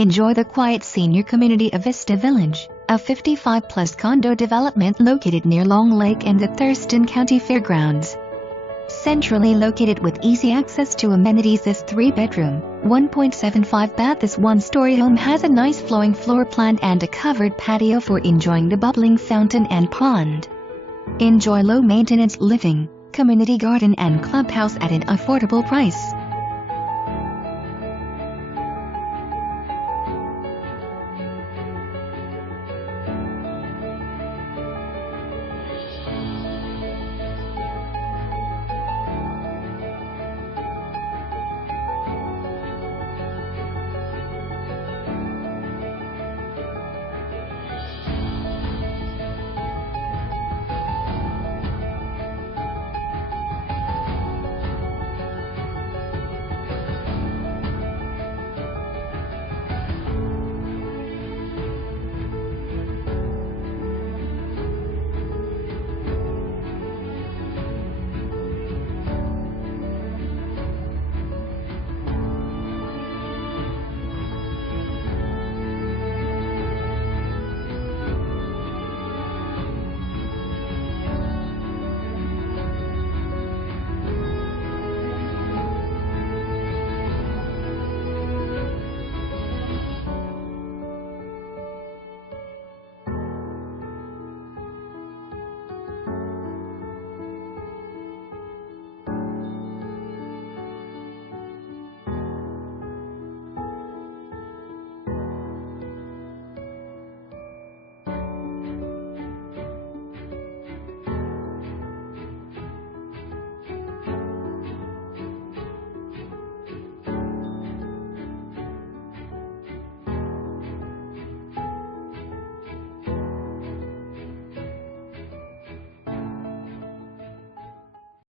Enjoy the quiet senior community of Vista Village, a 55-plus condo development located near Long Lake and the Thurston County Fairgrounds. Centrally located with easy access to amenities, this 3-bedroom, 1.75-bath this one-story home has a nice flowing floor plan and a covered patio for enjoying the bubbling fountain and pond. Enjoy low-maintenance living, community garden and clubhouse at an affordable price.